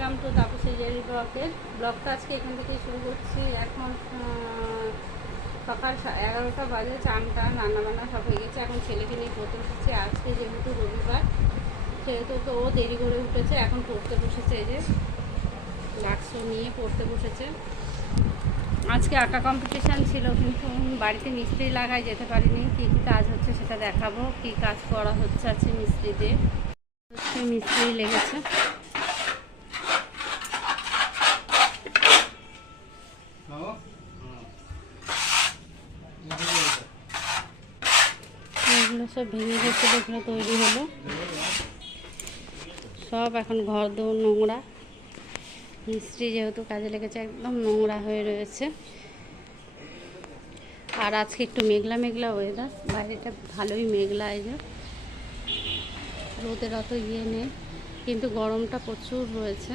Welcome to Tapasi Jerry ব্লগটা আজকে এখান থেকে শুরু করছি। এখন সকাল 11টা বাজে, চানটা রান্নাবান্না সব হয়ে গেছে। এখন ছেলেকে নিয়ে পড়তে বসেছি। আজকে যেহেতু রবিবার, সেহেতু তো ও দেরি করে উঠেছে, এখন পড়তে বসেছে। এই যে বাক্স নিয়ে পড়তে বসেছে। আজকে আঁকা কম্পিটিশান ছিল, কিন্তু বাড়িতে মিস্ত্রি লাগায় যেতে পারিনি। কী কী কাজ হচ্ছে সেটা দেখাবো। কী কাজ করা হচ্ছে আছে মিস্ত্রিতে, মিস্ত্রি লেগেছে। এগুলো সব ভেঙে গেছিলো, এগুলো তৈরি হলো সব। এখন ঘর দৌড় নোংরা, মিস্ত্রি যেহেতু কাজে লেগেছে, একদম নোংরা হয়ে রয়েছে। আর আজকে একটু মেঘলা মেঘলা ওয়েদার, বাইরেটা ভালোই মেঘলা। এই যে রোদের অত ইয়ে নেই, কিন্তু গরমটা প্রচুর রয়েছে।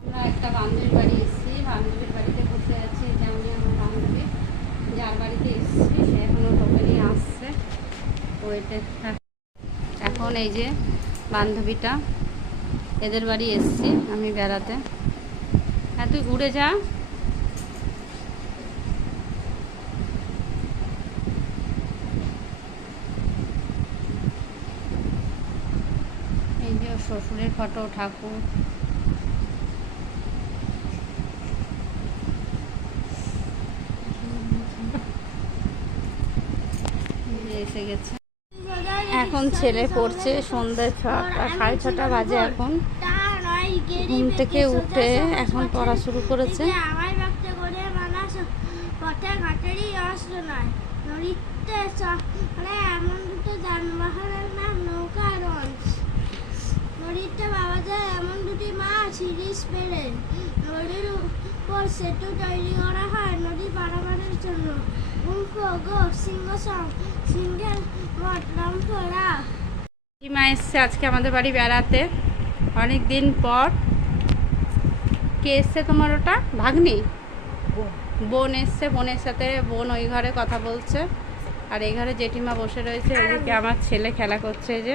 আমরা একটা বান্ধবীর বাড়ি এসেছি, বান্ধবীর বাড়িতে বসে আছি। যেমন আমার বান্ধবী যার বাড়িতে এসেছি, সে এখনও টোকে নিয়ে আসছে। ওইটা এখন এই যে বান্ধবীটা, এদের বাড়ি এসেছি আমি বেড়াতে। হ্যাঁ, তুই ঘুরে যা। এই যে শ্বশুরের ফটো, ঠাকুর। এসে গেছে। এখন ছেলে পড়ছে, সন্ধ্যে 6:30 বাজে। এখন ঘুম থেকে উঠে এখন পড়া শুরু করেছে। এমন দুটো যানবাহনের নাম নৌকা লঞ্চ। নদীতে পাওয়া যায় এমন দুটি মাছ, ইলিশ পেলে। নদীর উপর সেতু তৈরি করা হয় নদী পারাপারের জন্য। সিঙ্গেল মা এসছে আজকে আমাদের বাড়ি বেড়াতে, অনেক দিন পর। কে এসছে তোমার? ওটা ভাগ্নি, বোন এসছে। বোনের সাথে বোন ওই ঘরে কথা বলছে, আর এই ঘরে জেঠিমা বসে রয়েছে। ওইদিকে আমার ছেলে খেলা করছে। যে